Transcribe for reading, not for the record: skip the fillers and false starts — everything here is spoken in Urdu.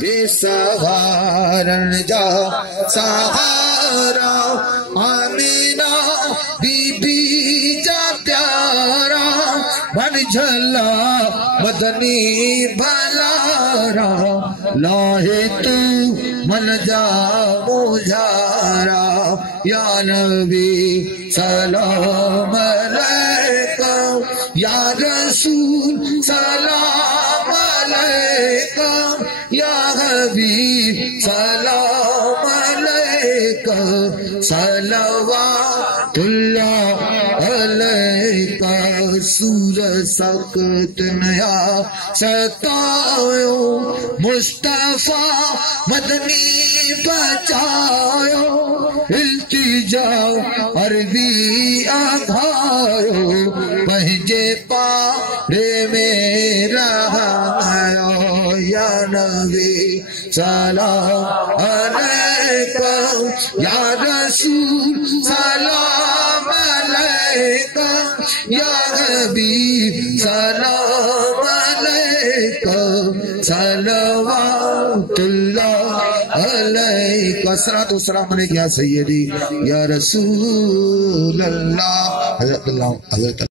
بے سہارن جا سہارا آمینہ بی بی جا پیارا بن جھلا مدنی بھلارا لاہے تو من جا مجھارا یا نبی سلام علیکہ یا رسول سلام علیکہ یا حبیب سلام علیکہ صلوات اللہ علیکہ سورج سکت نیا ستایو مصطفیٰ مدنی بچایو التجا عربی آدھایو پہنجے پارے میں رہایو یا نبی سلام علیکہ یا رسول سلام علیکہ یا حبیب سلام علیکہ صلوات اللہ علیکہ الصلاۃ والسلام علیکہ یا سیدی یا رسول اللہ حضرت